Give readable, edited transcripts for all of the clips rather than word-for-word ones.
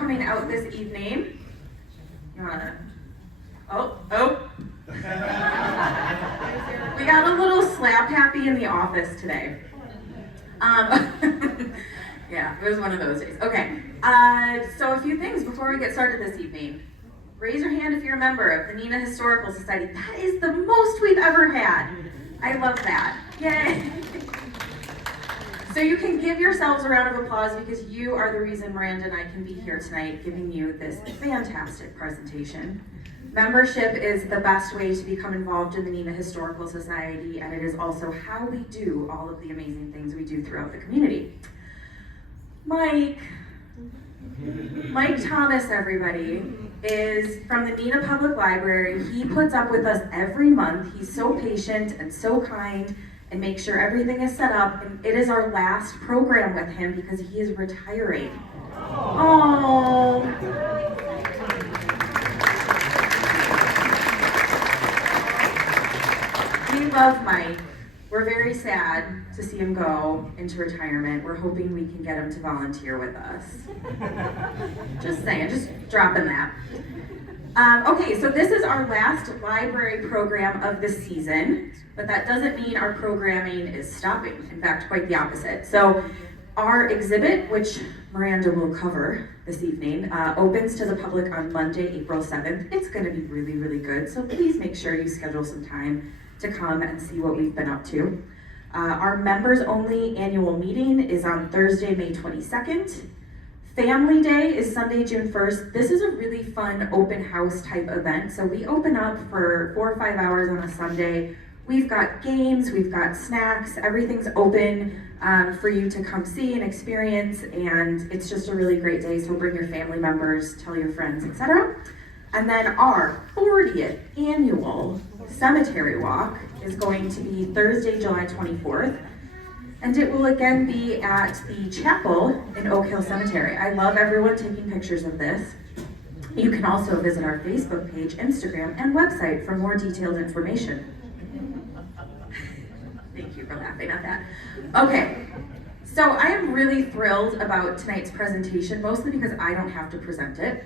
coming out this evening. You wanna? Oh. We got a little slap happy in the office today. Yeah, it was one of those days. Okay, so a few things before we get started this evening. Raise your hand if you're a member of the Neenah Historical Society. That is the most we've ever had. I love that. Yay! So you can give yourselves a round of applause because you are the reason Miranda and I can be here tonight giving you this fantastic presentation. Membership is the best way to become involved in the Neenah Historical Society, and it is also how we do all of the amazing things we do throughout the community. Mike Thomas, everybody, is from the Neenah Public Library. He puts up with us every month. He's so patient and so kind and makes sure everything is set up. And it is our last program with him because he is retiring. Oh. We love Mike. We're very sad to see him go into retirement. We're hoping we can get him to volunteer with us. Just saying, just dropping that. Okay, so this is our last library program of the season, but that doesn't mean our programming is stopping. In fact, quite the opposite. So our exhibit, which Miranda will cover this evening, opens to the public on Monday, April 7th. It's gonna be really, really good, so please make sure you schedule some time to come and see what we've been up to. Our members only annual meeting is on Thursday, May 22nd. Family Day is Sunday, June 1st. This is a really fun open house type event. So we open up for 4 or 5 hours on a Sunday. We've got games, we've got snacks, everything's open for you to come see and experience, and it's just a really great day. So bring your family members, tell your friends, etc. And then our 40th annual cemetery walk is going to be Thursday, July 24th. And it will again be at the chapel in Oak Hill Cemetery. I love everyone taking pictures of this. You can also visit our Facebook page, Instagram, and website for more detailed information. Thank you for laughing at that. Okay, so I am really thrilled about tonight's presentation, mostly because I don't have to present it.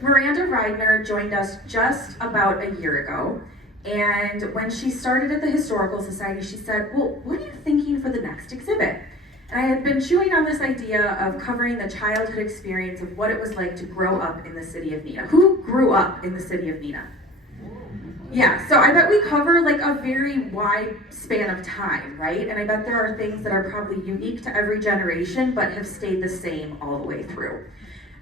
Miranda Ridener joined us just about a year ago, and when she started at the Historical Society, she said, well, what are you thinking for the next exhibit? And I had been chewing on this idea of covering the childhood experience of what it was like to grow up in the city of Neenah. Who grew up in the city of Neenah? Yeah, so I bet we cover like a very wide span of time, right? And I bet there are things that are probably unique to every generation, but have stayed the same all the way through.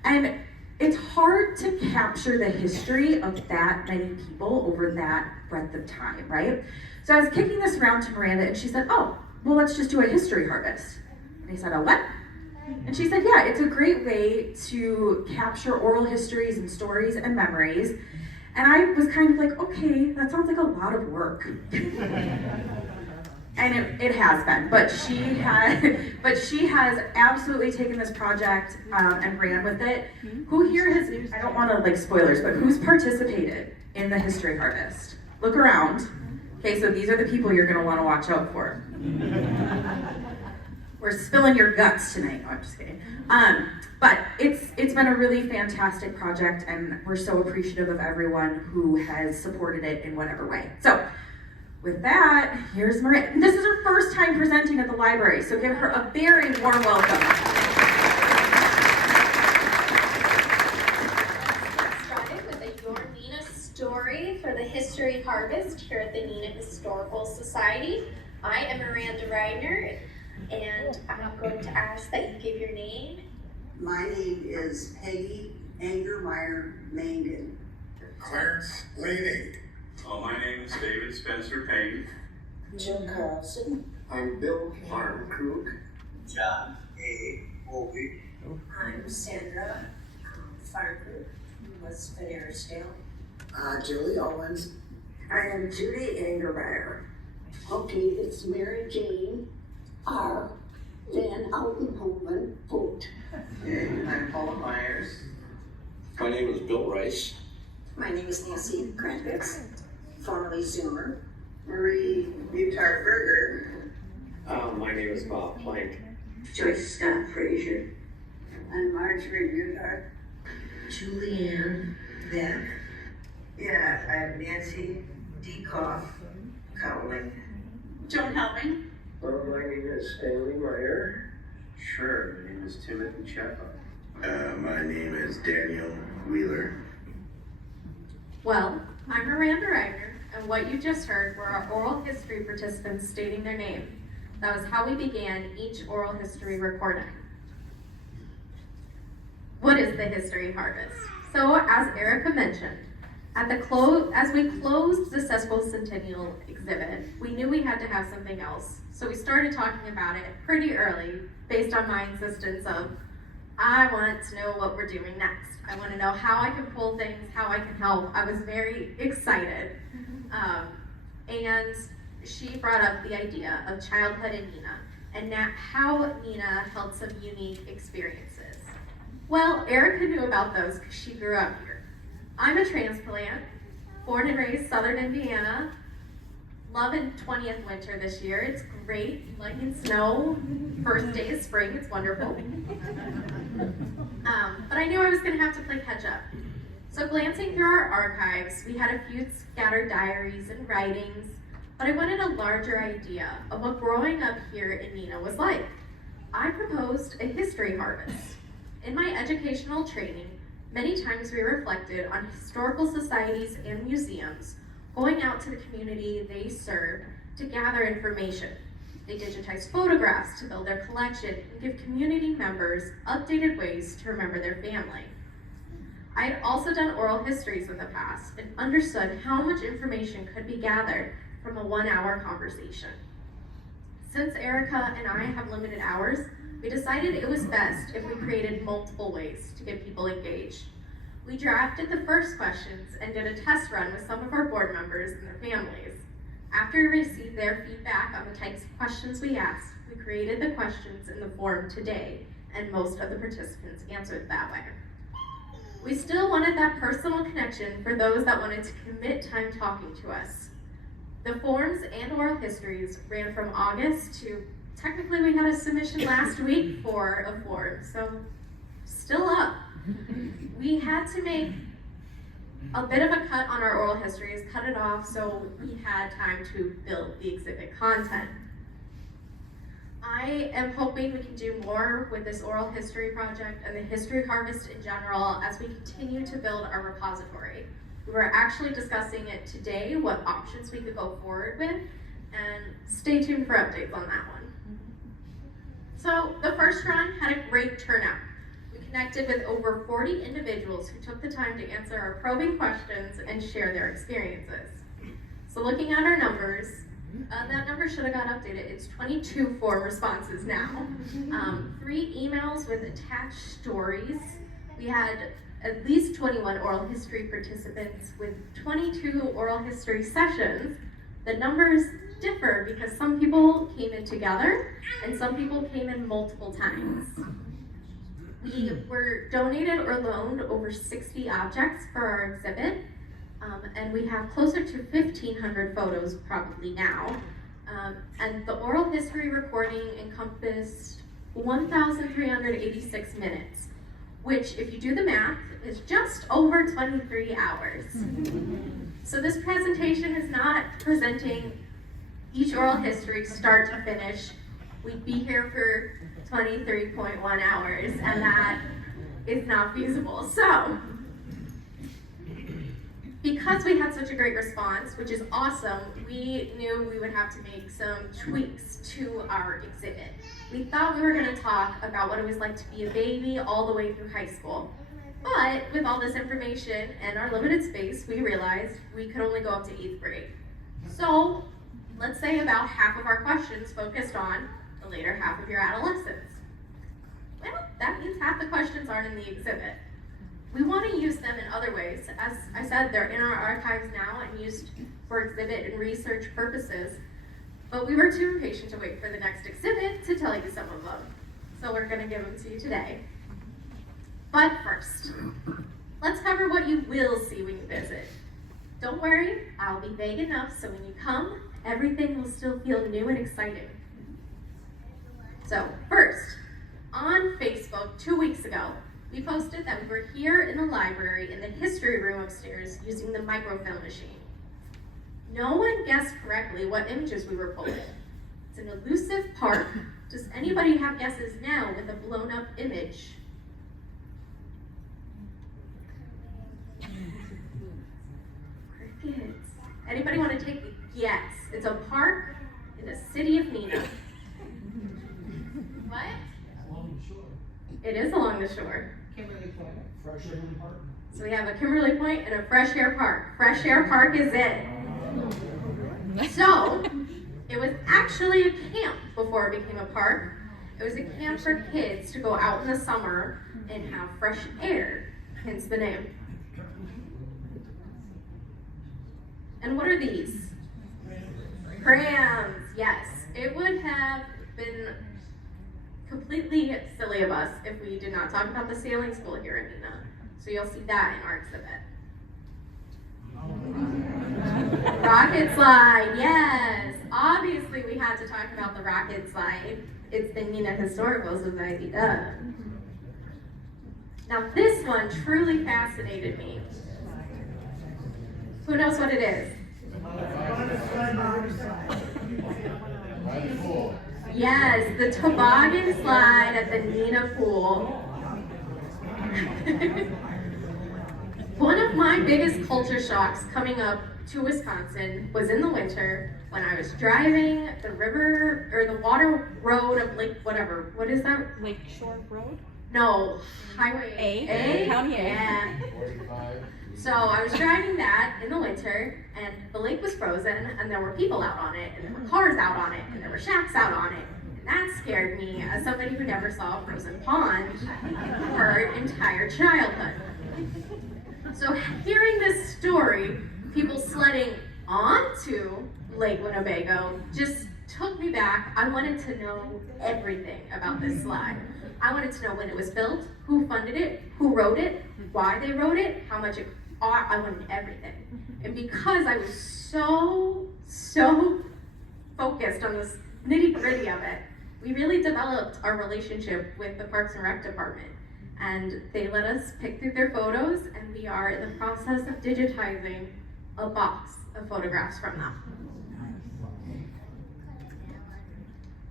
And it's hard to capture the history of that many people over that breadth of time, right? So I was kicking this around to Miranda, and she said, oh, well, let's just do a history harvest. And I said, a what? And she said, yeah, it's a great way to capture oral histories and stories and memories. And I was kind of like, okay, that sounds like a lot of work. And it has been, but she has absolutely taken this project and ran with it. Who here has, I don't want to like spoilers, but who's participated in the History Harvest? Look around. Okay, so these are the people you're gonna want to watch out for. We're spilling your guts tonight. No, I'm just kidding. But it's been a really fantastic project, and we're so appreciative of everyone who has supported it in whatever way. So, with that, here's Miranda. This is her first time presenting at the library, so give her a very warm welcome. Let's get started with a Your Neenah story for the History Harvest here at the Neenah Historical Society. I am Miranda Ridener, and I'm going to ask that you give your name. My name is Peggy Angermeyer Mangan. Clarence Laney. My name is David Spencer Payne. Jim Carlson. I'm Bill Martin Krug. John A. Obi. I'm Sandra Farker, West Federsdale. Julie Owens. I am Judy Angermeyer. Okay, it's Mary Jane R. Van Altenhoven Vogt. Okay, I'm Paula Myers. My name is Bill Rice. My name is Nancy Kranvix, formerly Zoomer. Marie Butar-Berger. My name is Bob Plank. Joyce Scott Frazier. I'm Marjorie Bueller. Julianne Beck. Yeah, I'm Nancy Dekoff Cowling. Joan Helming. Well, my name is Stanley Meyer. Sure, my name is Timothy Chapa. My name is Daniel Wheeler. Well, I'm Miranda Ridener, and what you just heard were our oral history participants stating their name. That was how we began each oral history recording. What is the History Harvest? So, as Erica mentioned, as we closed the Sesquicentennial exhibit, we knew we had to have something else. So we started talking about it pretty early, based on my insistence of, I want to know what we're doing next. I want to know how I can pull things, how I can help. I was very excited. And she brought up the idea of childhood in Neenah, and how Neenah held some unique experiences. Well, Erica knew about those because she grew up here. I'm a transplant, born and raised Southern Indiana. Loving 20th winter this year. It's great, liking snow. First day of spring, it's wonderful. But I knew I was gonna have to play catch up. So glancing through our archives, we had a few scattered diaries and writings, but I wanted a larger idea of what growing up here in Neenah was like. I proposed a history harvest. In my educational training, many times we reflected on historical societies and museums going out to the community they serve to gather information. They digitized photographs to build their collection and give community members updated ways to remember their family. I had also done oral histories in the past and understood how much information could be gathered from a 1-hour conversation. Since Erica and I have limited hours, we decided it was best if we created multiple ways to get people engaged. We drafted the first questions and did a test run with some of our board members and their families. After we received their feedback on the types of questions we asked, we created the questions in the form today, and most of the participants answered that way. We still wanted that personal connection for those that wanted to commit time talking to us. The forms and oral histories ran from August to, technically we had a submission last week for a form, so still up. We had to make a bit of a cut on our oral histories, cut it off so we had time to build the exhibit content. I am hoping we can do more with this oral history project and the history harvest in general as we continue to build our repository. We were actually discussing it today, what options we could go forward with, and stay tuned for updates on that one. So the first run had a great turnout. We connected with over 40 individuals who took the time to answer our probing questions and share their experiences. So looking at our numbers, that number should have got updated. It's 22 form responses now. 3 emails with attached stories. We had at least 21 oral history participants with 22 oral history sessions. The numbers differ because some people came in together and some people came in multiple times. We were donated or loaned over 60 objects for our exhibit, and we have closer to 1,500 photos probably now. And the oral history recording encompassed 1,386 minutes, which, if you do the math, is just over 23 hours. So this presentation is not presenting each oral history start to finish. We'd be here for 23.1 hours, and that is not feasible. So, because we had such a great response, which is awesome, we knew we would have to make some tweaks to our exhibit. We thought we were going to talk about what it was like to be a baby all the way through high school. But with all this information and our limited space, we realized we could only go up to 8th grade. So, let's say about half of our questions focused on the later half of your adolescence. Well, that means half the questions aren't in the exhibit. We want to use them in other ways. As I said, they're in our archives now and used for exhibit and research purposes, but we were too impatient to wait for the next exhibit to tell you some of them. So we're going to give them to you today. But first, let's cover what you will see when you visit. Don't worry, I'll be vague enough so when you come, everything will still feel new and exciting. So first, on Facebook 2 weeks ago. We posted that we were here in the library in the history room upstairs using the microfilm machine. No one guessed correctly what images we were pulling. It's an elusive park. Does anybody have guesses now with a blown up image? Crickets. Anybody want to take a guess? It's a park in the city of Neenah. What? Along the shore. It is along the shore. Kimberly Point, Fresh Air Park. So we have a Kimberly Point and a Fresh Air Park. Fresh Air Park is it. So, it was actually a camp before it became a park. It was a camp for kids to go out in the summer and have fresh air, hence the name. And what are these? Crayons, yes. It would have been completely silly of us if we did not talk about the sailing school here in Neenah. So you'll see that in our exhibit. Rocket slide, yes. Obviously we had to talk about the rocket slide. It's the Neenah Historical Society, duh. Now this one truly fascinated me. Who knows what it is? Yes, the toboggan slide at the Neenah pool. One of my biggest culture shocks coming up to Wisconsin was in the winter when I was driving the river or the water road of Lake whatever. What is that? Lake Shore Road? No, Highway A? County A. Yeah. So I was driving that in the winter, and the lake was frozen, and there were people out on it, and there were cars out on it, and there were shacks out on it. And that scared me as somebody who never saw a frozen pond her entire childhood. So hearing this story, people sledding onto Lake Winnebago just took me back. I wanted to know everything about this slide. I wanted to know when it was built, who funded it, who wrote it, why they wrote it, how much it cost. I wanted everything. And because I was so focused on this nitty-gritty of it, we really developed our relationship with the Parks and Rec department. And they let us pick through their photos, and we are in the process of digitizing a box of photographs from them.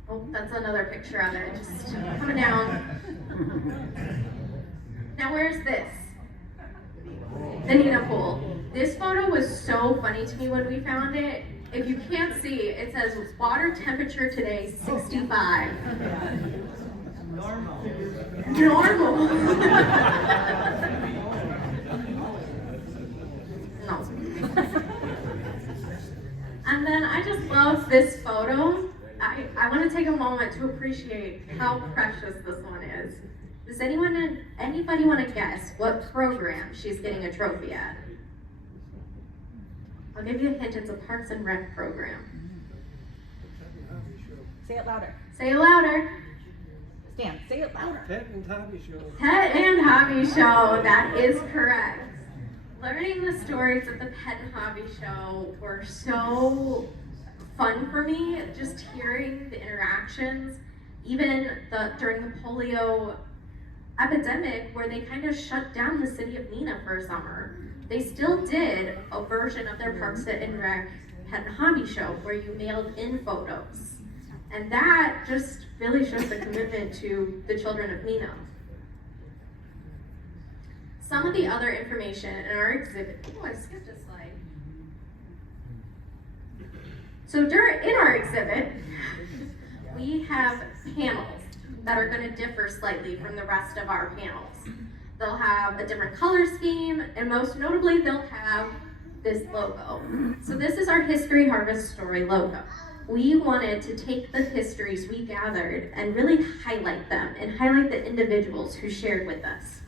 Oh, that's another picture of it, just coming down. Now where's this? The Neenah pool. This photo was so funny to me when we found it. If you can't see, it says water temperature today 65. Normal. No. And then I just love this photo. I want to take a moment to appreciate how precious this one is. Does anybody want to guess what program she's getting a trophy at? I'll give you a hint, it's a Parks and Rec program. Say it louder. Say it louder. Stan, say it louder. Pet and hobby show. Pet and Hobby Show, that is correct. Learning the stories of the Pet and Hobby Show were so fun for me, just hearing the interactions, even during the polio epidemic where they kind of shut down the city of Neenah for a summer. They still did a version of their Parks and Rec Pet and Hobby Show where you mailed in photos. And that just really shows the commitment to the children of Neenah. Some of the other information in our exhibit, oh, I skipped a slide. So in our exhibit, we have panels that are going to differ slightly from the rest of our panels. They'll have a different color scheme, and most notably, they'll have this logo. So this is our History Harvest Story logo. We wanted to take the histories we gathered and really highlight them and highlight the individuals who shared with us.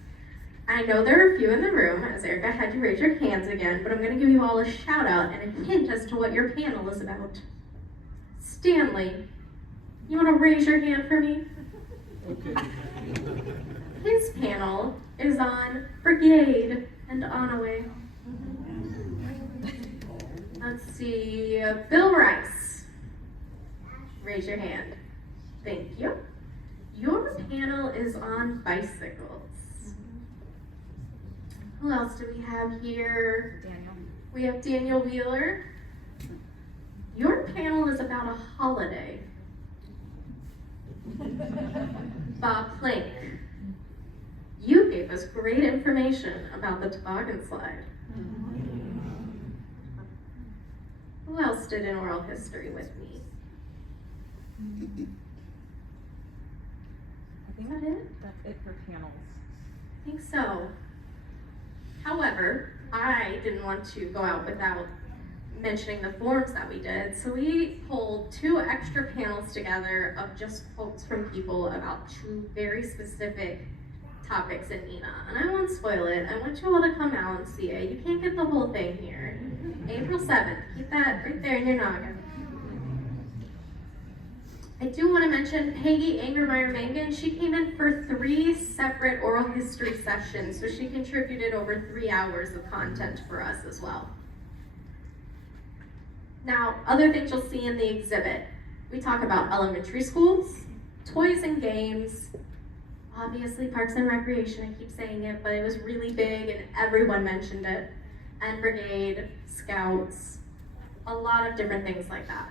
I know there are a few in the room, as Erica had you raise your hands again, but I'm going to give you all a shout out and a hint as to what your panel is about. Stanley, you want to raise your hand for me? Okay. His panel is on Brigade and Onaway. Let's see, Bill Rice. Raise your hand. Thank you. Your panel is on bicycles. Who else do we have here? Daniel. We have Daniel Wheeler. Your panel is about a holiday. Bob Plank. You gave us great information about the toboggan slide. Who else did an oral history with me? I think Is that it? that's it for panels. I think so. However, I didn't want to go out without mentioning the forms that we did, so we pulled 2 extra panels together of just quotes from people about 2 very specific topics in Neenah. And I won't spoil it. I want you all to come out and see it. You can't get the whole thing here. April 7th. Keep that right there in your noggin. I do want to mention Peggy Angermeyer-Mangan. She came in for 3 separate oral history sessions, so she contributed over 3 hours of content for us as well. Now, other things you'll see in the exhibit. We talk about elementary schools, toys and games, obviously Parks and Recreation, I keep saying it, but it was really big and everyone mentioned it, and Brigade, Scouts, a lot of different things like that.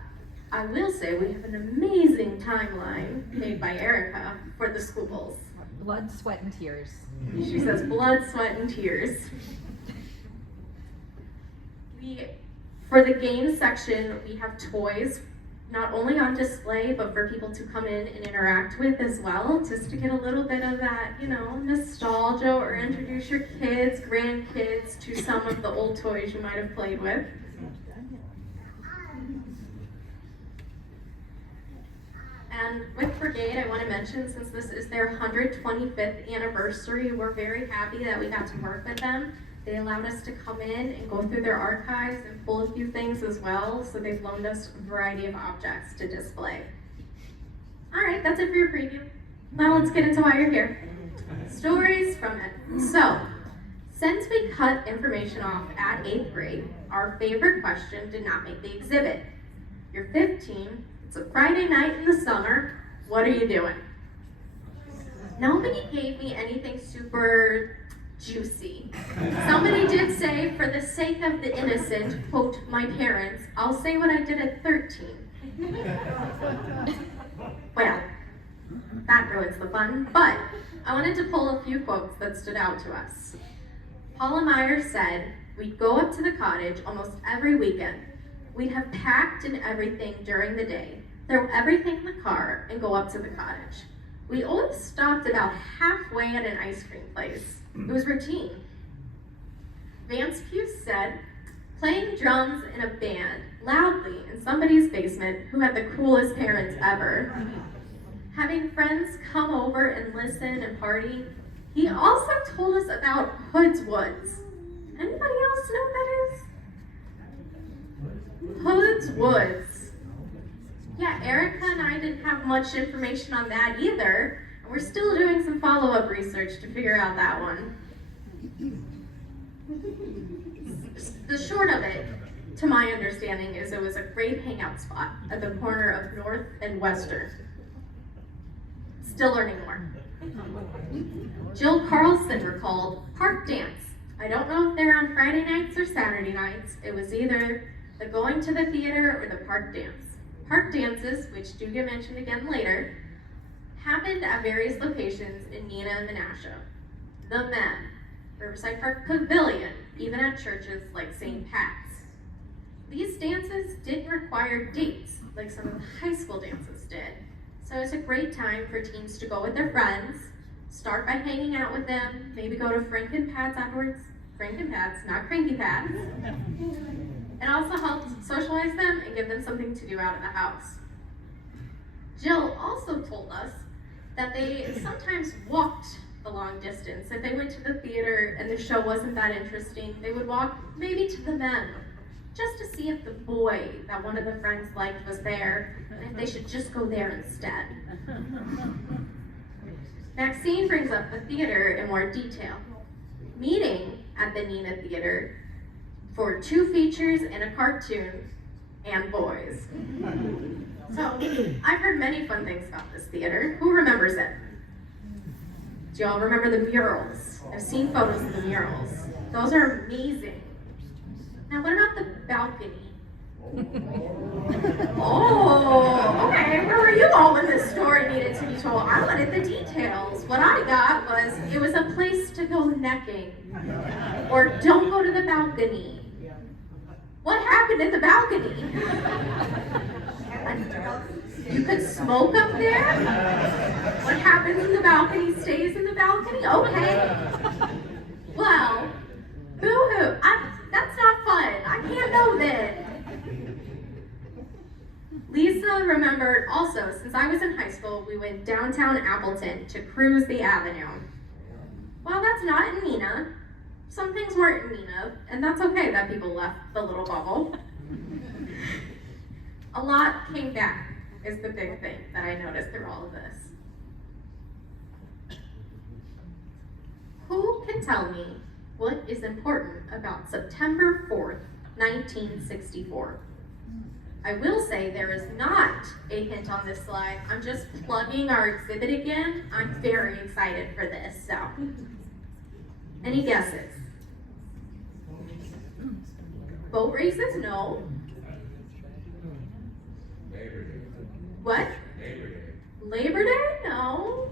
I will say we have an amazing timeline made by Erica for the schools. Blood, sweat, and tears. She says blood, sweat, and tears. For the games section, we have toys, not only on display, but for people to come in and interact with as well, just to get a little bit of that, nostalgia, or introduce your kids, grandkids to some of the old toys you might have played with. And with Brigade, I want to mention, since this is their 125th anniversary, we're very happy that we got to work with them. They allowed us to come in and go through their archives and pull a few things as well, so they've loaned us a variety of objects to display. All right, that's it for your preview. Now let's get into why you're here. Stories from it. So, since we cut information off at 8th grade, our favorite question did not make the exhibit. You're 15, it's a Friday night in the summer, what are you doing? Nobody gave me anything super juicy. Somebody did say, for the sake of the innocent, quote, my parents, I'll say what I did at 13. Well, that ruins the fun, but I wanted to pull a few quotes that stood out to us. Paula Meyer said, we'd go up to the cottage almost every weekend. We'd have packed and everything during the day, throw everything in the car, and go up to the cottage. We always stopped about halfway at an ice cream place. It was routine. Vance Pugh said, playing drums in a band loudly in somebody's basement who had the coolest parents ever. Having friends come over and listen and party. He also told us about Hood's Woods. Anybody else know what that is? Hood's Woods. Yeah, Erica and I didn't have much information on that either. And we're still doing some follow-up research to figure out that one. The short of it, to my understanding, is it was a great hangout spot at the corner of North and Western. Still learning more. Jill Carlson recalled park dance. I don't know if they're on Friday nights or Saturday nights. It was either the going to the theater or the park dance. Park dances, which do get mentioned again later, happened at various locations in Neenah and Menasha. The Men, Riverside Park Pavilion, even at churches like St. Pat's. These dances didn't require dates like some of the high school dances did. So it's a great time for teens to go with their friends, start by hanging out with them, maybe go to Frank and Pat's afterwards. Frank and Pat's, not Cranky Pat's. It also helps socialize them and give them something to do out of the house. Jill also told us that they sometimes walked the long distance. If they went to the theater and the show wasn't that interesting, they would walk maybe to the Men, just to see if the boy that one of the friends liked was there, and if they should just go there instead. Maxine brings up the theater in more detail. Meeting at the Neenah Theater for 2 features and a cartoon and boys. So, I've heard many fun things about this theater. Who remembers it? Do y'all remember the murals? I've seen photos of the murals. Those are amazing. Now, what about the balcony? Oh, okay. Where were you all when this story needed to be told? I wanted the details. What I got was it was a place to go necking. Or don't go to the balcony. What happened at the balcony? You could smoke up there? What happens in the balcony stays in the balcony? Okay. Well, boo-hoo. That's not fun. I can't know then. Lisa remembered also, since I was in high school, we went downtown Appleton to cruise the Avenue. Well, that's not in Neenah. Some things weren't in Neenah, and that's okay that people left the little bubble. A lot came back is the big thing that I noticed through all of this. Who can tell me what is important about September 4th, 1964? I will say there is not a hint on this slide. I'm just plugging our exhibit again. I'm very excited for this, so. Any guesses? Boat races? No. What? Labor Day? No.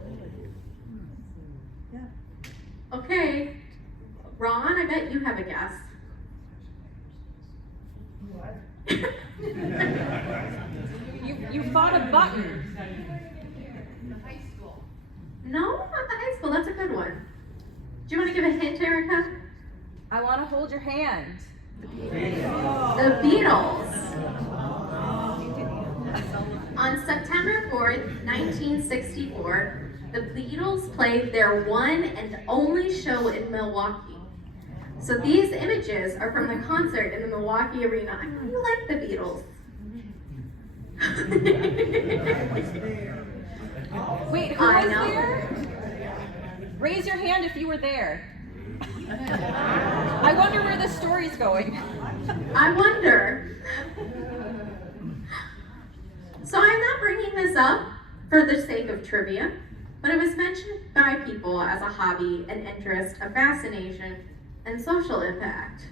Okay. Ron, I bet you have a guess. You fought a button. No, not the high school. That's a good one. Do you want to give a hint, Erica? I want to hold your hand. The Beatles. On September 4th, 1964, the Beatles played their one and only show in Milwaukee. So these images are from the concert in the Milwaukee Arena. I really like the Beatles. Wait, who I was know. there? Raise your hand if you were there. I wonder where this story's going. I wonder. So I'm not bringing this up for the sake of trivia, but it was mentioned by people as a hobby, an interest, a fascination, and social impact.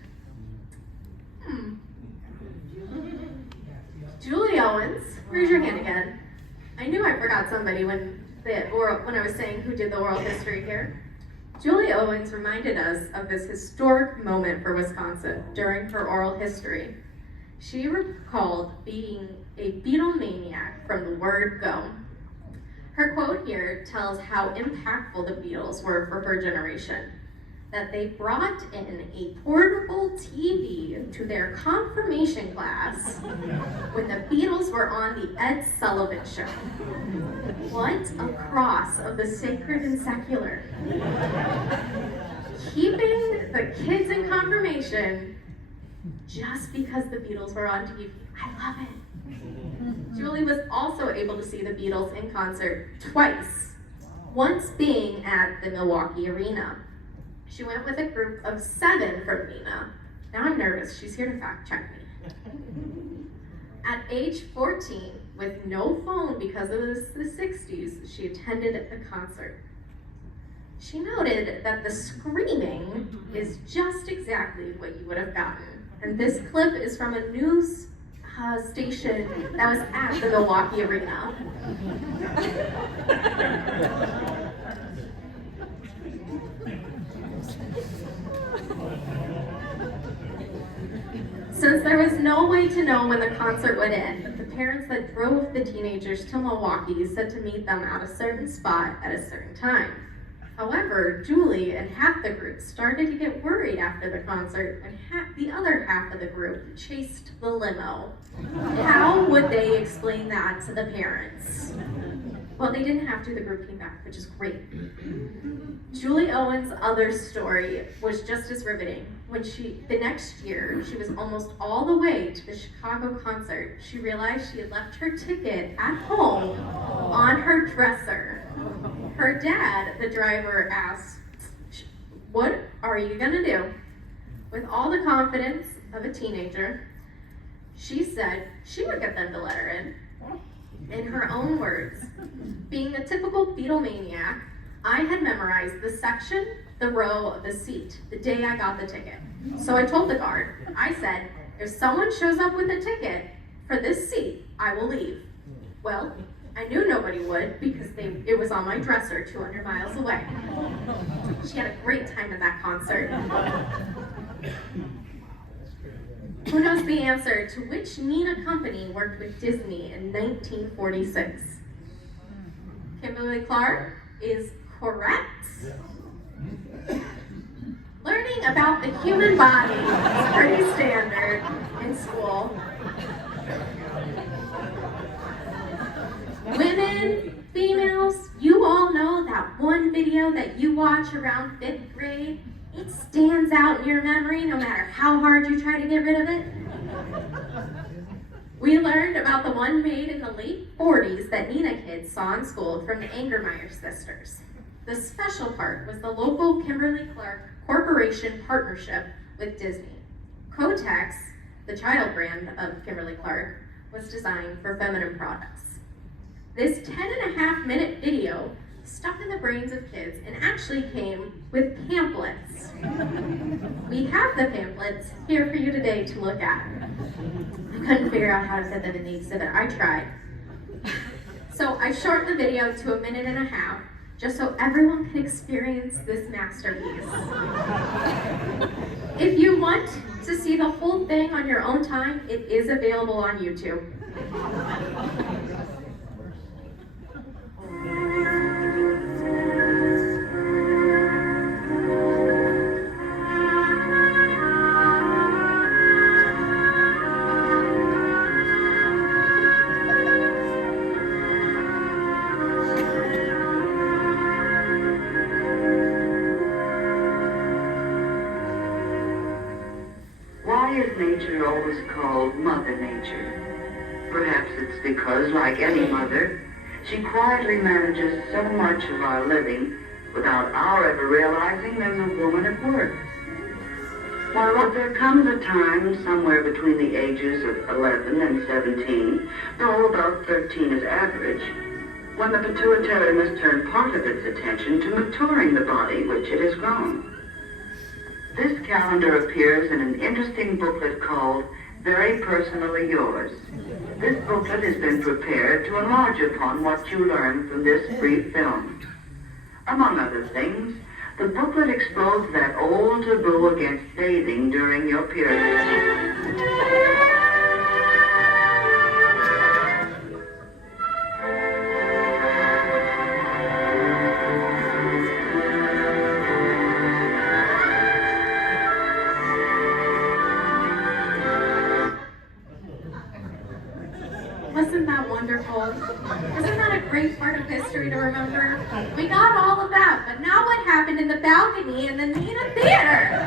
Julie Owens, raise your hand again. I knew I forgot somebody when I was saying who did the oral history here. Julie Owens reminded us of this historic moment for Wisconsin during her oral history. She recalled being a Beatlemaniac from the word go. Her quote here tells how impactful the Beatles were for her generation, that they brought in a portable TV to their confirmation class when the Beatles were on the Ed Sullivan Show. What a cross of the sacred and secular. Keeping the kids in confirmation just because the Beatles were on TV. I love it. Julie was also able to see the Beatles in concert twice, once being at the Milwaukee Arena. She went with a group of 7 from Neenah. Now I'm nervous, she's here to fact check me. At age 14, with no phone because of the 60s, she attended the concert. She noted that the screaming is just exactly what you would have gotten. And this clip is from a news station that was at the Milwaukee Arena. Since there was no way to know when the concert would end, the parents that drove the teenagers to Milwaukee said to meet them at a certain spot at a certain time. However, Julie and half the group started to get worried after the concert, and the other half of the group chased the limo. How would they explain that to the parents? Well, they didn't have to, the group came back, which is great. Julie Owens' other story was just as riveting. When the next year, she was almost all the way to the Chicago concert, she realized she had left her ticket at home on her dresser. Her dad, the driver, asked, "What are you gonna do?" With all the confidence of a teenager, She said she would get them to let her in. In her own words, being a typical Beatlemaniac, I had memorized the section, the row of the seat, the day I got the ticket. So I told the guard, I said, if someone shows up with a ticket for this seat, I will leave. Well, I knew nobody would because it was on my dresser 200 miles away. She had a great time at that concert. Who knows the answer to which Neenah company worked with Disney in 1946? Kimberly Clark is correct. Learning about the human body is pretty standard in school. Women, females, you all know that one video that you watch around 5th grade. It stands out in your memory no matter how hard you try to get rid of it. We learned about the one made in the late 40s that Neenah kids saw in school from the Angermeyer sisters. The special part was the local Kimberly-Clark Corporation partnership with Disney. Kotex, the child brand of Kimberly-Clark, was designed for feminine products. This 10.5-minute video stuck in the brains of kids and actually came with pamphlets. We have the pamphlets here for you today to look at. I couldn't figure out how to fit them in the exhibit. I tried. So I shortened the video to 1.5 minutes just so everyone can experience this masterpiece. If you want to see the whole thing on your own time, it is available on YouTube. Why is nature always called Mother Nature? Perhaps it's because, like any mother, she quietly manages so much of our living without our ever realizing there's a woman at work. While there comes a time somewhere between the ages of 11 and 17, though about 13 is average, when the pituitary must turn part of its attention to maturing the body which it has grown. This calendar appears in an interesting booklet called Very Personally Yours. This booklet has been prepared to enlarge upon what you learned from this brief film. Among other things, the booklet explodes that old taboo against bathing during your period. Wasn't that wonderful? Isn't that a great part of history to remember? We got all of that, but now what happened in the balcony in the Neenah Theater?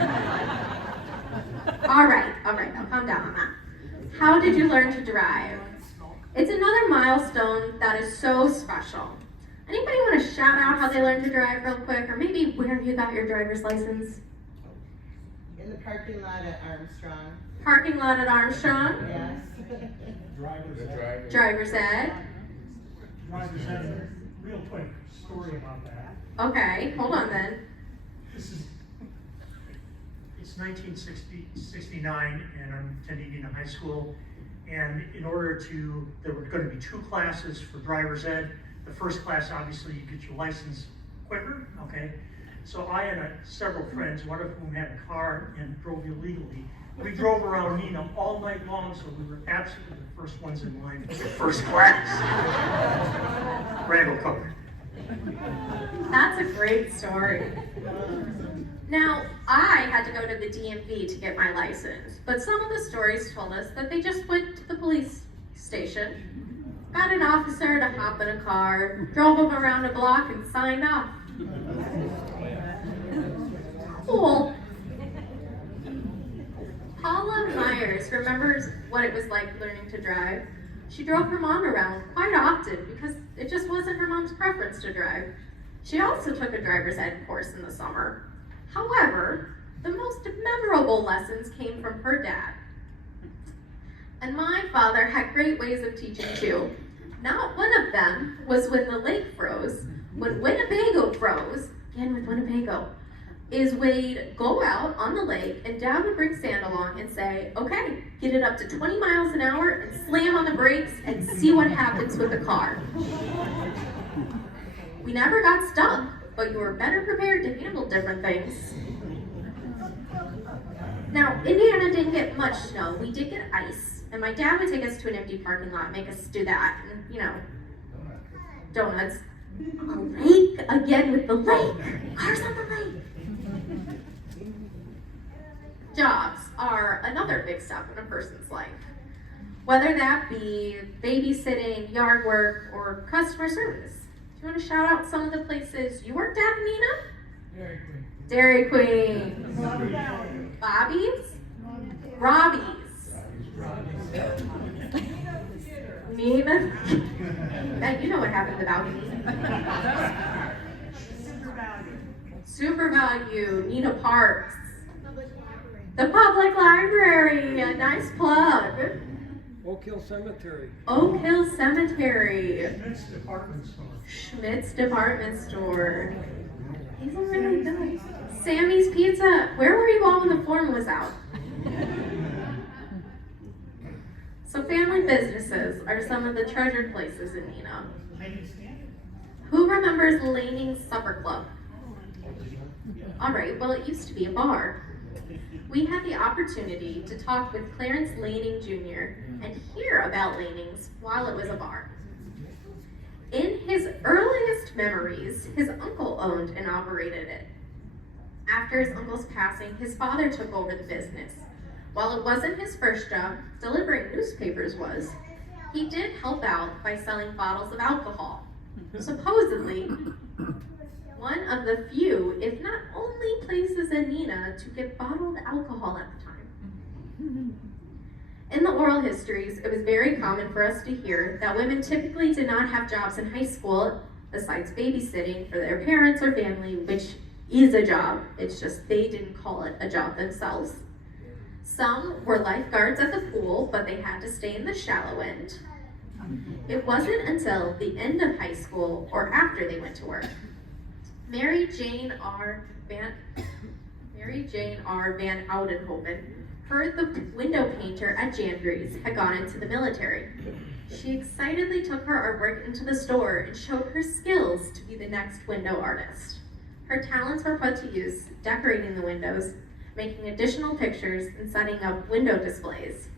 All right, now calm down on that. How did you learn to drive? It's another milestone that is so special. Anybody want to shout out how they learned to drive real quick, or maybe where you got your driver's license? In the parking lot at Armstrong. Parking lot at Armstrong? Yes. Driver's ed. Driver's ed. Driver's ed. Real quick story about that. Okay, hold on then. It's 1969 and I'm attending Neenah High School. And in order there were going to be 2 classes for driver's ed. The first class, obviously, you get your license quicker, okay? So I had several friends, one of whom had a car and drove illegally. We drove around Neenah all night long, so we were absolutely the first ones in line for the first class. Randall covered. That's a great story. Now, I had to go to the DMV to get my license, but some of the stories told us that they just went to the police station, got an officer to hop in a car, drove him around a block, and signed off. Cool. Paula Myers remembers what it was like learning to drive. She drove her mom around quite often because it just wasn't her mom's preference to drive. She also took a driver's ed course in the summer. However, the most memorable lessons came from her dad. And my father had great ways of teaching too. Not one of them was when the lake froze. When Winnebago froze, again with Winnebago, is we'd go out on the lake and Dad would bring sand along and say, okay, get it up to 20 miles an hour and slam on the brakes and see what happens with the car. We never got stuck, but you were better prepared to handle different things. Now, Indiana didn't get much snow. We did get ice, and my dad would take us to an empty parking lot, make us do that, and, you know, donuts. A lake, again with the lake. Cars on the lake. Jobs are another big step in a person's life. Whether that be babysitting, yard work, or customer service. Do you want to shout out some of the places you worked at, Neenah? Dairy Queen. Bobby's? Robbie's. Neenah? Bet you know what happened to Bobby. Super Value, Neenah Parks. The Public Library, a nice plug. Oak Hill Cemetery. Oak Hill Cemetery. Schmidt's Department Store. Schmidt's Department Store. These are really good. Sammy's Pizza. Where were you all when the form was out? So family businesses are some of the treasured places in Neenah. Who remembers Laning's Supper Club? All right, well, it used to be a bar. We had the opportunity to talk with Clarence Laning Jr. and hear about Laning's while it was a bar. In his earliest memories, his uncle owned and operated it. After his uncle's passing, his father took over the business. While it wasn't his first job, delivering newspapers was. He did help out by selling bottles of alcohol. Supposedly, one of the few, if not only places in Neenah to get bottled alcohol at the time. In the oral histories, it was very common for us to hear that women typically did not have jobs in high school besides babysitting for their parents or family, which is a job. It's just they didn't call it a job themselves. Some were lifeguards at the pool, but they had to stay in the shallow end. It wasn't until the end of high school or after they went to work. Mary Jane R. Van Oudenhoven heard the window painter at Jandry's had gone into the military. She excitedly took her artwork into the store and showed her skills to be the next window artist. Her talents were put to use decorating the windows, making additional pictures, and setting up window displays.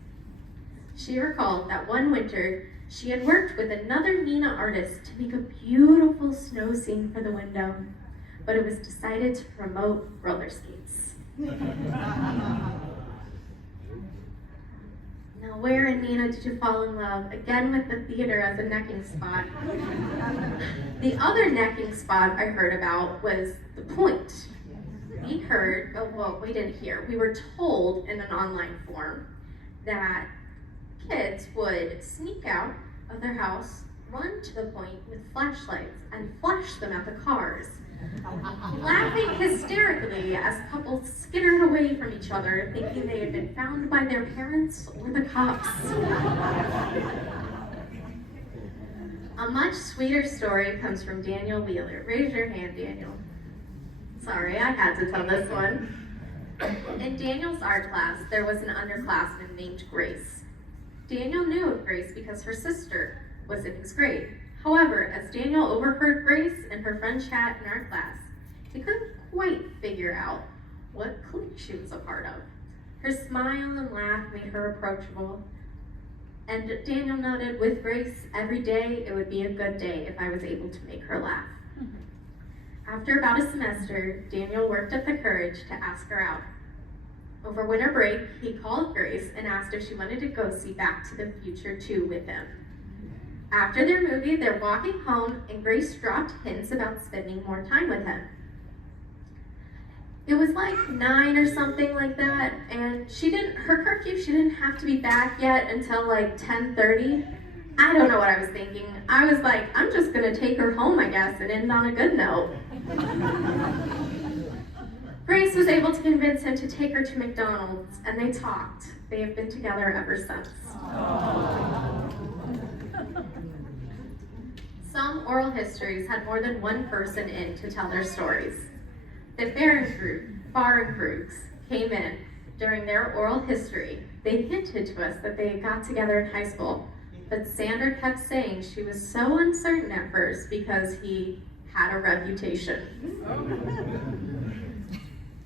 She recalled that one winter, she had worked with another Neenah artist to make a beautiful snow scene for the window, but it was decided to promote roller skates. Now, where in Neenah did you fall in love? Again with the theater as a necking spot. The other necking spot I heard about was the Point. We heard, we didn't hear, we were told in an online form that kids would sneak out of their house, run to the Point with flashlights, and flash them at the cars, laughing hysterically as couples skittered away from each other, thinking they had been found by their parents or the cops. A much sweeter story comes from Daniel Wheeler. Raise your hand, Daniel. Sorry, I had to tell this one. In Daniel's art class, there was an underclassman named Grace. Daniel knew of Grace because her sister was in his grade. However, as Daniel overheard Grace and her friend chat in our class, he couldn't quite figure out what clique she was a part of. Her smile and laugh made her approachable, and Daniel noted, with Grace, every day it would be a good day if I was able to make her laugh. After about a semester, Daniel worked up the courage to ask her out. Over winter break, he called Grace and asked if she wanted to go see Back to the Future 2 with him. After their movie, they're walking home, and Grace dropped hints about spending more time with him. It was like 9 or something like that, and her curfew, she didn't have to be back yet until like 10:30. I don't know what I was thinking. I was like, I'm just gonna take her home, I guess, and end on a good note. Grace was able to convince him to take her to McDonald's, and they talked. They have been together ever since. Some oral histories had more than one person in to tell their stories. The Fahrenkrug's came in during their oral history. They hinted to us that they had got together in high school, but Sandra kept saying she was so uncertain at first because he had a reputation.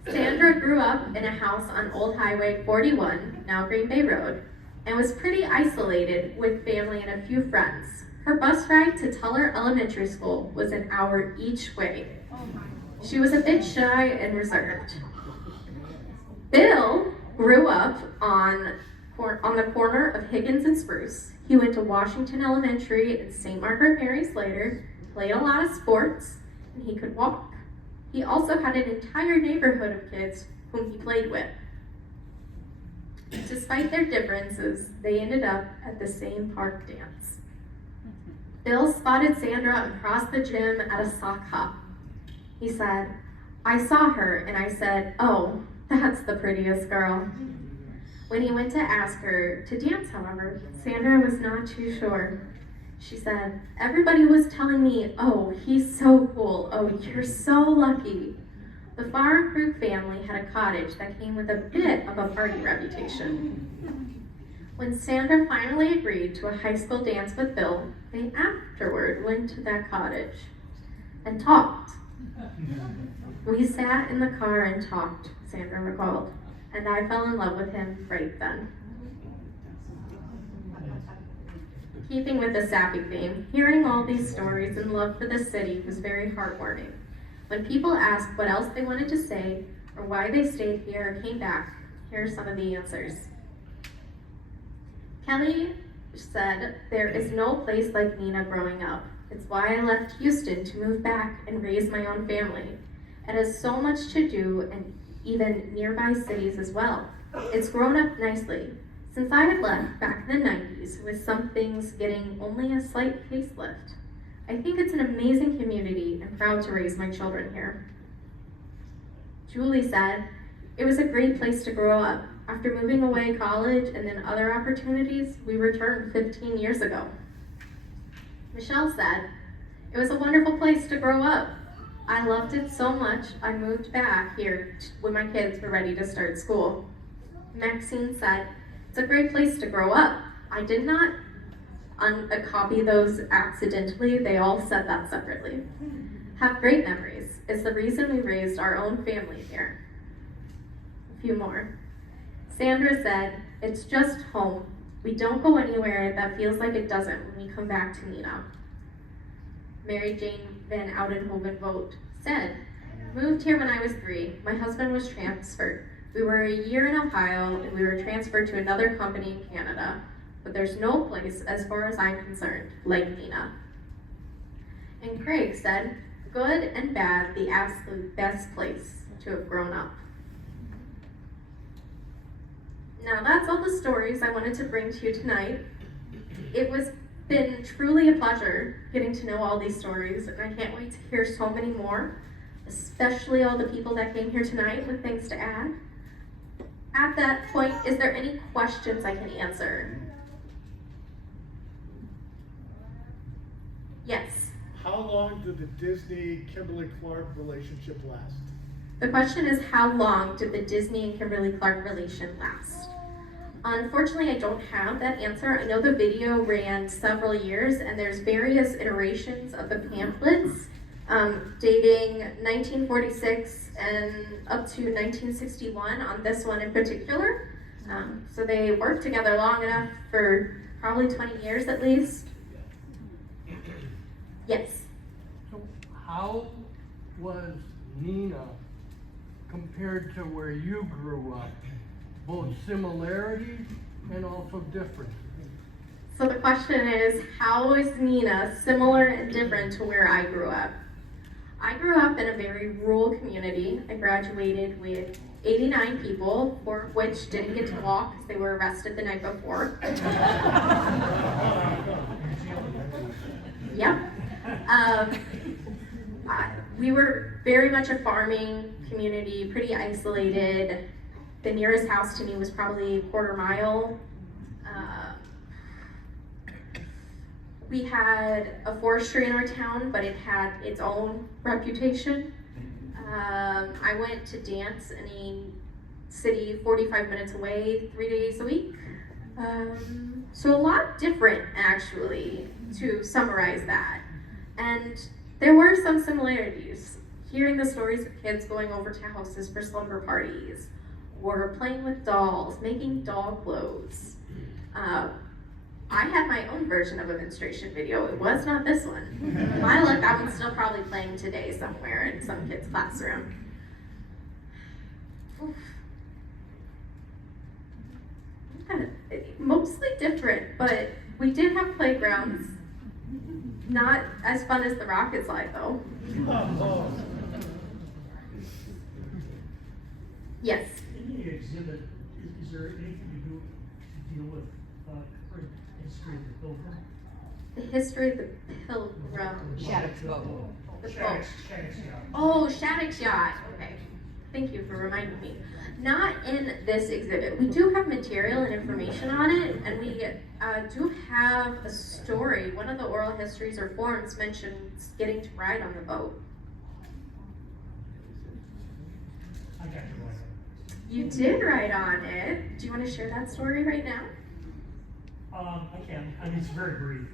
Sandra grew up in a house on Old Highway 41, now Green Bay Road, and was pretty isolated with family and a few friends. Her bus ride to Tuller Elementary School was an hour each way. She was a bit shy and reserved. Bill grew up on the corner of Higgins and Spruce. He went to Washington Elementary and St. Margaret Mary's later, played a lot of sports, and he could walk. He also had an entire neighborhood of kids whom he played with. Despite their differences, they ended up at the same park dance. Bill spotted Sandra across the gym at a sock hop. He said, "I saw her and I said, oh, that's the prettiest girl." When he went to ask her to dance, however, Sandra was not too sure. She said, "Everybody was telling me, oh, he's so cool, oh, you're so lucky." The Fahrenkrug family had a cottage that came with a bit of a party reputation. When Sandra finally agreed to a high school dance with Bill, they afterward went to that cottage and talked. "We sat in the car and talked," Sandra recalled, "and I fell in love with him right then." Keeping with the sappy theme, hearing all these stories and love for the city was very heartwarming. When people asked what else they wanted to say or why they stayed here or came back, here are some of the answers. Kelly said, "There is no place like Neenah growing up. It's why I left Houston to move back and raise my own family. It has so much to do and even nearby cities as well. It's grown up nicely. Since I had left back in the 90s, with some things getting only a slight facelift. I think it's an amazing community and proud to raise my children here." Julie said, "It was a great place to grow up. After moving away college and then other opportunities, we returned 15 years ago." Michelle said, "It was a wonderful place to grow up. I loved it so much I moved back here when my kids were ready to start school." Maxine said, "It's a great place to grow up. I did not copy those accidentally. They all said that separately. Have great memories. It's the reason we raised our own family here." A few more. Sandra said, "It's just home. We don't go anywhere that feels like it doesn't when we come back to Neenah." Mary Jane Van Oudenhoven Vogt said, "Moved here when I was 3. My husband was transferred. We were a year in Ohio and we were transferred to another company in Canada. But there's no place, as far as I'm concerned, like Neenah." And Craig said, "Good and bad, the absolute best place to have grown up." Now that's all the stories I wanted to bring to you tonight. It was been truly a pleasure getting to know all these stories, and I can't wait to hear so many more, especially all the people that came here tonight with things to add. At that point, is there any questions I can answer? Yes. How long did the Disney-Kimberly-Clark relationship last? The question is, how long did the Disney and Kimberly-Clark relation last? Unfortunately, I don't have that answer. I know the video ran several years, and there's various iterations of the pamphlets dating 1946 and up to 1961 on this one in particular. So they worked together long enough for probably 20 years at least. Yes. So how was Neenah compared to where you grew up? Both similarities and also differences. So the question is, how is Neenah similar and different to where I grew up? I grew up in a very rural community. I graduated with 89 people, 4 of which didn't get to walk because they were arrested the night before. Yep. We were very much a farming community, pretty isolated. The nearest house to me was probably a quarter mile. We had a forestry in our town, but it had its own reputation. I went to dance in a city 45 minutes away 3 days a week. So a lot different, actually, to summarize that. And there were some similarities. Hearing the stories of kids going over to houses for slumber parties, or playing with dolls, making doll clothes. I had my own version of a menstruation video. It was not this one. My luck, that one's still probably playing today somewhere in some kid's classroom. Oof. Mostly different, but we did have playgrounds. Not as fun as the rocket slide, though. Yes. In the exhibit, is there anything to do to deal with current history of the Pilgrim? The history of the Pilgrim. Shattuck's boat. The boat. Shattuck's yacht. Oh, Shattuck's yacht. Okay. Thank you for reminding me. Not in this exhibit. We do have material and information on it, and we do have a story. One of the oral histories or forms mentions getting to ride on the boat. I got you right. You did ride on it. Do you want to share that story right now? I can. I mean, it's very brief.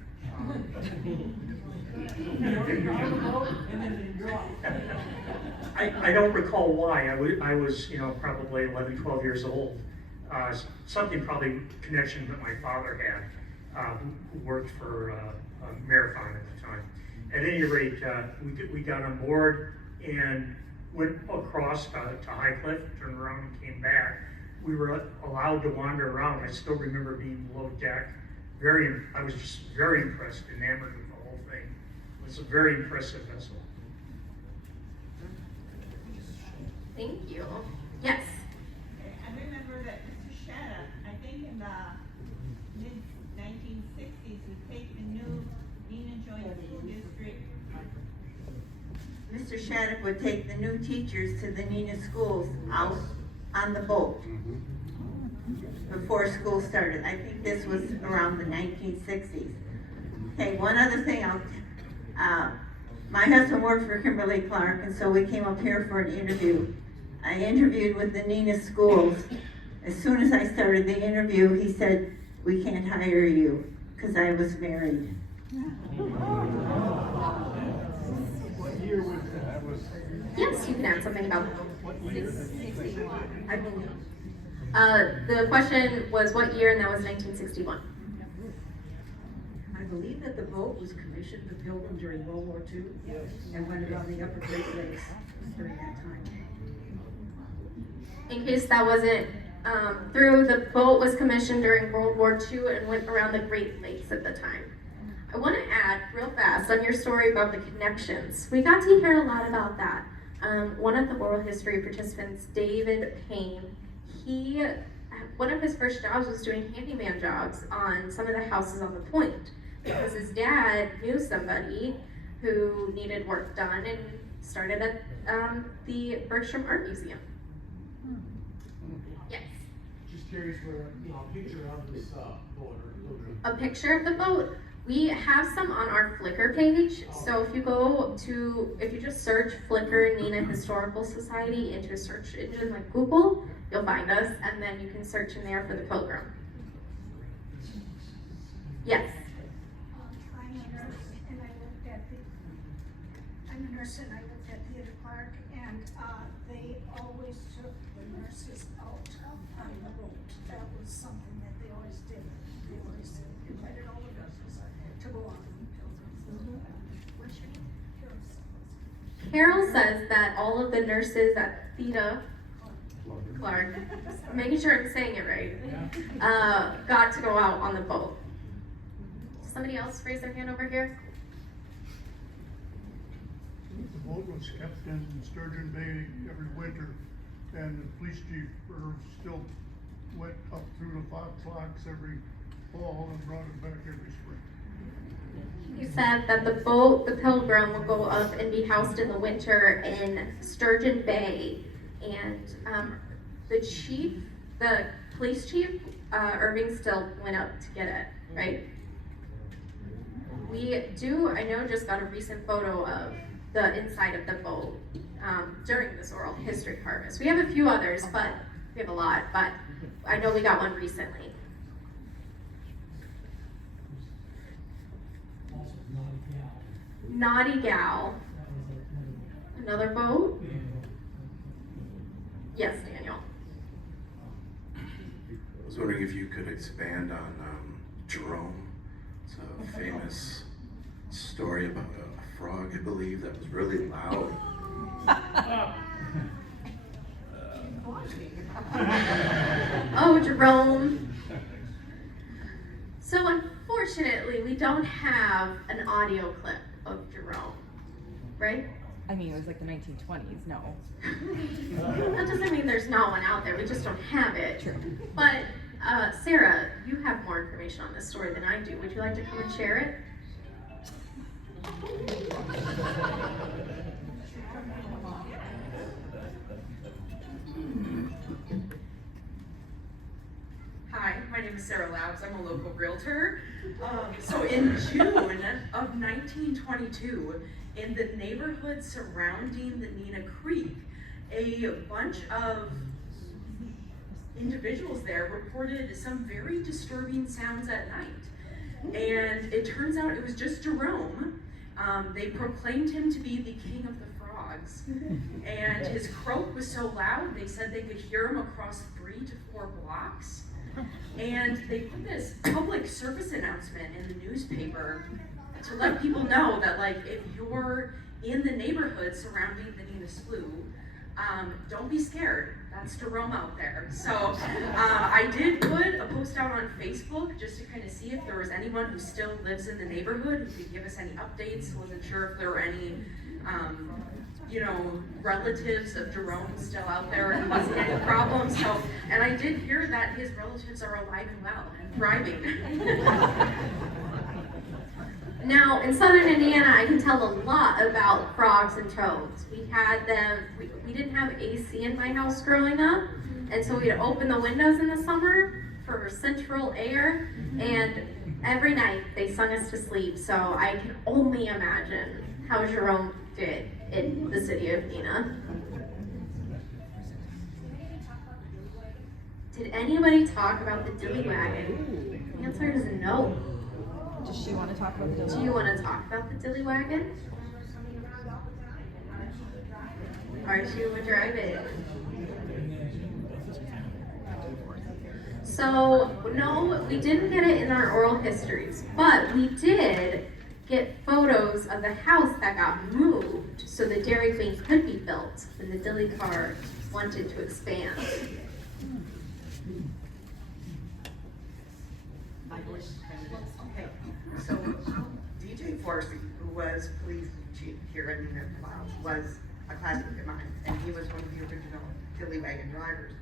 I don't recall why. I was probably 11, 12 years old. Something probably connection that my father had, who worked for Marathon at the time. At any rate, we got on board and went across to High Cliff, turned around and came back. We were allowed to wander around. I still remember being below deck. I was just very impressed, enamored with the whole thing. It was a very impressive vessel. Thank you. Yes. I remember that Mr. Shattuck, I think in the mid-1960s, would take the new Neenah Joint School District. Mr. Shattuck would take the new teachers to the Neenah schools out on the boat before school started. I think this was around the 1960s. Okay, one other thing, my husband worked for Kimberly Clark, and so we came up here for an interview. I interviewed with the Neenah schools. As soon as I started the interview, he said, "We can't hire you," because I was married. What year was that? Yes, you can add something about What year? 61. I believe. The question was what year, and that was 1961. I believe that the boat was commissioned, the Pilgrim, during World War II, and went around the upper Great Lakes during that time. In case that wasn't through, the boat was commissioned during World War II and went around the Great Lakes at the time. I want to add real fast on your story about the connections. We got to hear a lot about that. One of the oral history participants, David Payne, one of his first jobs was doing handyman jobs on some of the houses on the point because his dad knew somebody who needed work done and started at the Bergstrom Art Museum. Yes. Just curious for a picture of this boat or pilgrim. A picture of the boat. We have some on our Flickr page. So if you just search Flickr Neenah Historical Society into a search engine like Google, you'll find us, and then you can search in there for the Pilgrim. Yes. I'm a nurse, and I worked at Theater Park, and they always took the nurses out on the boat. That was something that they always did. They always invited all the nurses to go on the Pilgrim. What's your name? Carol says that all of the nurses at Theta Clark, making sure I'm saying it right, got to go out on the boat. Somebody else raise their hand over here? The boat was kept in Sturgeon Bay every winter, and the police chief still went up through the Fox Locks every fall and brought it back every spring. He said that the boat, the Pilgrim, will go up and be housed in the winter in Sturgeon Bay, and the chief, the police chief, Irving still went up to get it, right? We do, I know, just got a recent photo of the inside of the boat during this oral history harvest. We have a few others, but we have a lot, but I know we got one recently. Naughty Gal. Another boat? Yes, Daniel. I was wondering if you could expand on Jerome. It's a famous story about a frog, I believe, that was really loud. Oh, Jerome. So unfortunately, we don't have an audio clip of Jerome, right? I mean, it was like the 1920s, no. That doesn't mean there's not one out there, we just don't have it. True. But Sarah, you have more information on this story than I do. Would you like to come and share it? Hi, my name is Sarah Labs. I'm a local realtor. So in June of 1922, in the neighborhood surrounding the Neenah Creek, a bunch of individuals there reported some very disturbing sounds at night. And it turns out it was just Jerome. They proclaimed him to be the king of the frogs. And his croak was so loud, they said they could hear him across 3 to 4 blocks. And they put this public service announcement in the newspaper to let people know that, like, if you're in the neighborhood surrounding the Neenah Slough, don't be scared. That's Jerome out there. So I did put a post out on Facebook just to kind of see if there was anyone who still lives in the neighborhood who could give us any updates. Wasn't sure if there were any, relatives of Jerome still out there and causing any problems. So, and I did hear that his relatives are alive and well and thriving. Now, in southern Indiana, I can tell a lot about frogs and toads. We had them, we didn't have AC in my house growing up, and so we'd open the windows in the summer for central air, and every night they sung us to sleep, so I can only imagine how Jerome did in the city of Neenah. Did anybody talk about the dilly wagon? The answer is no. Does she want to talk about the dilly wagon? Do you want to talk about the dilly wagon? Archie would drive it. So, no, we didn't get it in our oral histories, but we did get photos of the house that got moved so the Dairy Queen could be built when the dilly car wanted to expand. Okay, so DJ Forsey, who was police chief here in Neenah, was a classmate of mine, and he was one of the original dilly wagon drivers.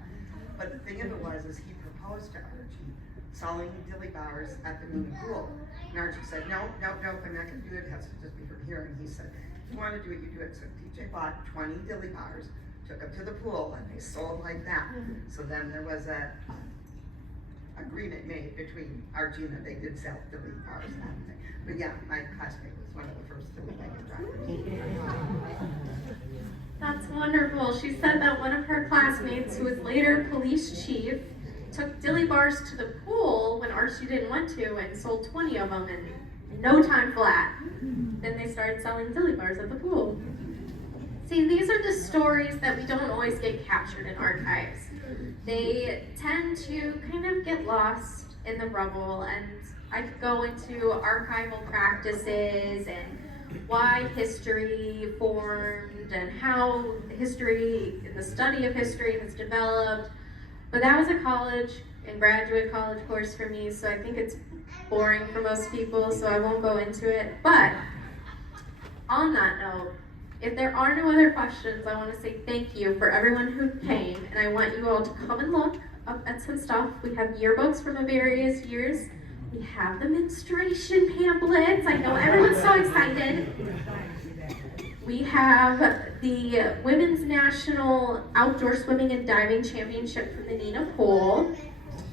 But the thing of it was, is he proposed to Archie selling dilly bars at the Moon Pool. And Archie said, no, I'm not gonna do it, it has to just be from here. And he said, if you wanna do it, you do it. So DJ bought 20 dilly bars, took them to the pool, and they sold like that. So then there was a agreement made between Archie and that they did sell dilly bars and that thing. But yeah, my classmate was one of the first dilly wagon drivers. That's wonderful. She said that one of her classmates, who was later police chief, took dilly bars to the pool when Archie didn't want to and sold 20 of them in no time flat. Then they started selling dilly bars at the pool. See, these are the stories that we don't always get captured in archives. They tend to kind of get lost in the rubble, and I could go into archival practices and why history formed and how history, the study of history has developed. But that was a college and graduate college course for me, so I think it's boring for most people, so I won't go into it. But on that note, if there are no other questions, I want to say thank you for everyone who came, and I want you all to come and look up at some stuff. We have yearbooks from the various years. We have the menstruation pamphlets. I know everyone's so excited. We have the Women's National Outdoor Swimming and Diving Championship from the Neenah Pool.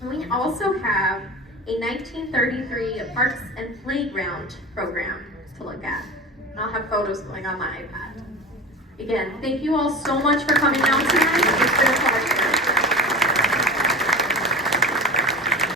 And we also have a 1933 Parks and Playground program to look at. And I'll have photos going on my iPad. Again, thank you all so much for coming out tonight.